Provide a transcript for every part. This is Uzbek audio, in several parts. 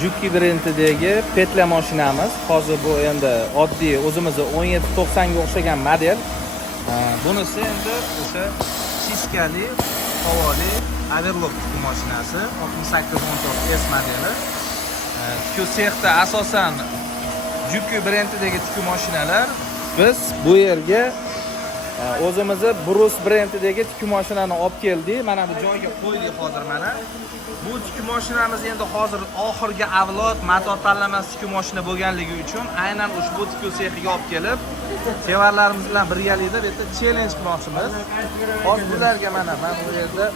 Juki brendidagi petla mashinamiz. Hozir bu endi oddiy o'zimizni 1790 ga o'xshagan model. Bunisi endi o'sha chiskali, havoli overlock mashinasi 6814S modeli. Shu sexda asosan Juki brendidagi tikuv mashinalar. Biz bu yerga o'zimizni Brus brendidagi tikuv mashinani olib keldik. Mana bu joyga qo'ydik hozir mana. Bu tikuv mashinamiz endi hozir oxirgi avlod motor tanlamas tikuv mashina bo'lganligi uchun aynan ushbu tikuv sexiga olib kelib, sevarlarimiz bilan birgalikda bu yerda challenge qilmoqchimiz. Hozir bularga mana bu yerda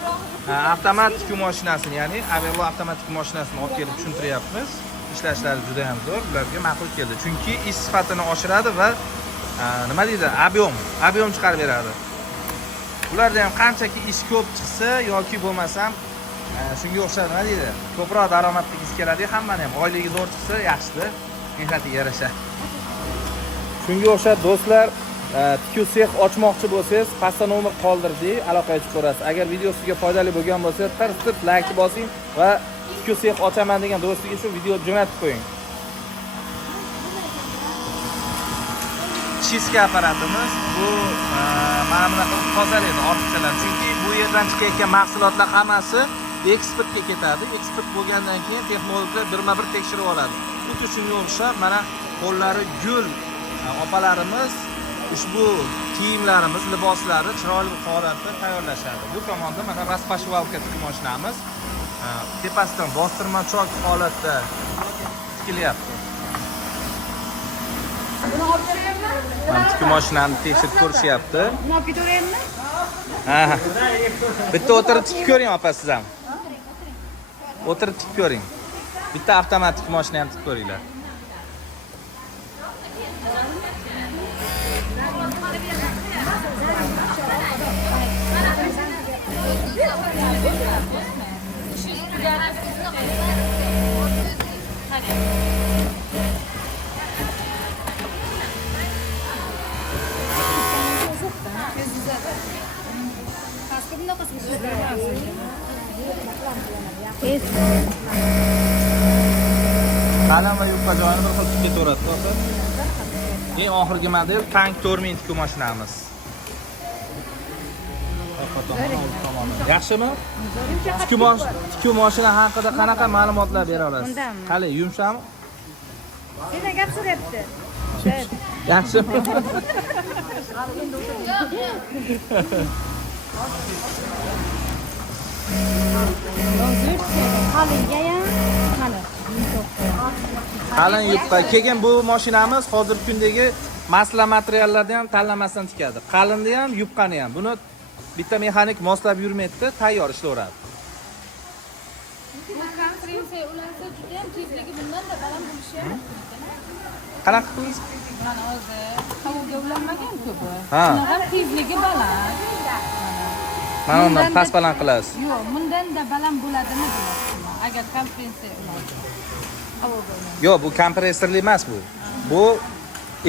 avtomat tikuv mashinasini, ya'ni Averlo avtomat tikuv mashinasini olib kelib tushuntiryapmiz. Ishlashlari juda ham zo'r, ularga ma'qul keldi. Chunki ish sifatini oshiradi va nima deydi, ob'yom chiqarib beradi. Ularda ham qanchaki ish ko'p chiqsa yoki bo'lmasam shunga o'xshab nima deydi, ko'proq daromad qilgisi keladi. Hammani ham oyligi zo'r chiqsa yaxshi-da, mehnatiga yarasha. Shunga o'xshab do'stlar, tikuv sex ochmoqchi bo'lsangiz, pastda nomer qoldirdik, aloqaga chiqib ko'rasiz. Agar video sizga foydali bo'lgan bo'lsa, tirtib like bosing va tikuv sex ochaman degan do'stiga shu video jo'natib qo'ying. Chiska apparatimiz bu mana bunaqa tozalaydi ortiqchalar. Chunki bu yerdan chiqayotgan mahsulotlar hammasi eksportga ketadi. Eksport bo'lgandan keyin texnologlar birma-bir tekshirib oladi. Xuddi shunga o'xshab mana qo'llari gul opalarimiz ushbu kiyimlarimiz, liboslari chiroyli holatda tayyorlashadi. Bu tomonda mana raspashvalka tikuv mashinamiz tepasidan bostirmachok holatda tikilyapti. Buni olib beraymi? Mana tikuv mashinani tekshirib ko'rishyapti. Buni olib ketaveraymi? Ha. Bitta o'tirib tikib ko'ring opa siz ham. O'tirib tikib ko'ring. Bitta avtomatik mashina ham tikib ko'ringlar. Qalam va yupqa joyini bir xil tikib ketaveradi. Eng oxirgi model tank 4000 tikuv mashinamiz. Yaxshimi? Tikuv mashina haqida qanaqa ma'lumotlar bera olasiz? Qani, yumshami? Sendan gap so'rayapti. Yaxshimi? Qalin yupqa. Keyin bu mashinamiz hozirgi kundagi masla materiallarni ham tanlamasdan tikadi. Qalinni ham, yupqani ham. Buni bitta mexanik moslab yurmaydi, tayyor ishlayveradi. Bu konferensiya ularsa juda ham tezligi bundan-da baland bo'lishi mumkin. Qanaqa qilasiz? Mana hozir havoga ulanmagan ko'pi. Ha. Ham tezligi baland. Mana undan past baland qilasiz. Yo'q, bundan-da baland bo'ladimi deyapman. Agar konferensiya ulansa. Havoga ulansa. Yo'q, bu kompressorli emas bu. Bu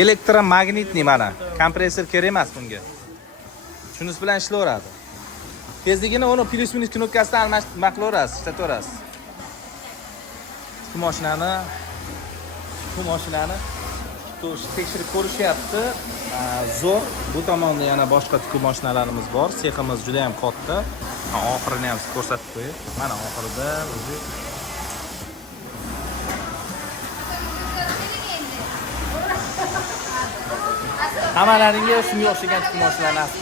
elektromagnitli mana. Kompressor kerak emas bunga. Shunisi bilan ishlayveradi. Tezligini uni plus minus knopkasidan almashtirib qilaverasiz, ishlataverasiz. Bu mashinani tekshirib ko'rishyapti. Zo'r. Bu tomonda yana boshqa tikuv mashinalarimiz bor. Seximiz juda ham katta. Oxirini ham ko'rsatib qo'ying. Mana oxirida o'zi hammalaringga shunga o'xshagan tikuv mashinalar nasib